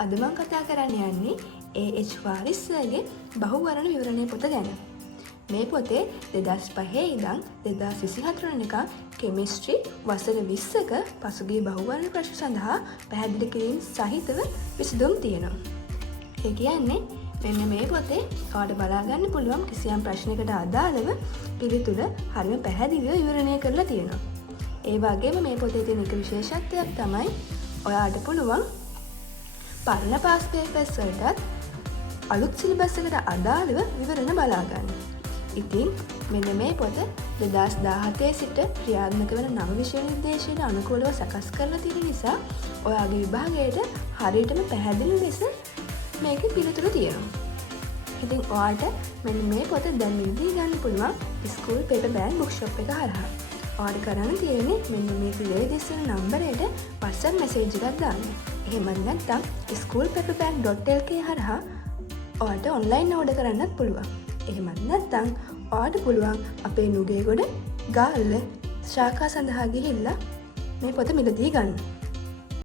අද මම කතා කරන්න යන්නේ A.H. වාරිස්ගේ බහුවර්ණ විවරණය පොත ගැන. මේ පොතේ 2005 ඉඳන් 2024 වෙනිකම් කෙමිස්ට්‍රි වසර 20ක පසුගිය බහුවර්ණ ප්‍රශ්න සඳහා පැහැදිලි කිරීම් සහිතව විසඳුම් තියෙනවා. ඒ කියන්නේ මෙන්න මේ පොතේ ඔයාලට බලා ගන්න පුළුවන් කිසියම් ප්‍රශ්නයකට අදාළව පිළිතුර හරිම පැහැදිලිව විවරණය කරලා තියෙනවා. ඒ වගේම මේ පොතේ තියෙන එක විශේෂත්වයක් තමයි ඔයාලට පුළුවන් පරණ පාස් පේපර්ස් වලටත් අලුත් සිලබස් එකට අදාළව විවරණ බලා ගන්න. ඉතින් මෙන්න මේ පොත 2017 සිට ක්‍රියාත්මක වන නව විෂය නිර්දේශයට අනුකූලව සකස් කරලා තියෙන නිසා ඔයාගේ විභාගයට හරියටම පැහැදිලි ලෙස මේකේ පිළිතුරු තියෙනවා. ඉතින් ඔයාලට මෙන්න මේ පොත දැන් මිලදී ගන්න පුළුවන් school paper bag book shop එක හරහා. ඔයාලට කරන්න තියෙන්නේ මෙන්න මේ ක්ලියර් දිස්වන නම්බරයට WhatsApp මැසේජ් එකක් දාන්න. එහෙමත් නැත්නම් schoolpaperback.lk හරහා ඔයාලට ඔන්ලයින් ඕඩර් කරන්නත් පුළුවන්. එහෙමත් නැත්නම් ඔයාලට පුළුවන් අපේ නුගේගොඩ ගාල්ල ශාඛා සඳහා ගිහිල්ලා මේ පොත මිලදී ගන්න.